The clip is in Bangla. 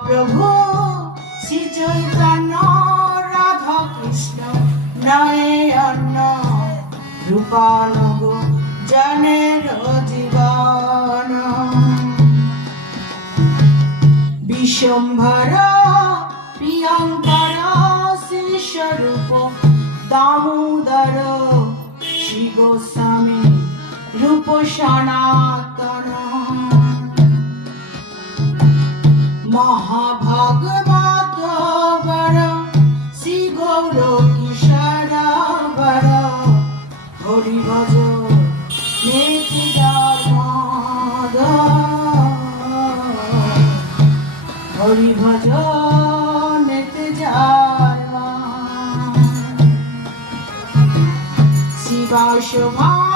মহাপ্রভু শ্রী চৈতন্য রাধা কৃষ্ণ নয়ে অন্য রূপানুগ জনের জীবন বিশ্বম্ভর প্রিয়ঙ্কর শ্রী স্বরূপ দামোদর শ্রী গোস্বামী রূপ সনাতন মহাভাগবত বর শ্রী গৌর কিশোর বর হরি ভজ নীতি ধর্মদ হরি ভজ নীতি ধর্ম শিবা শোভা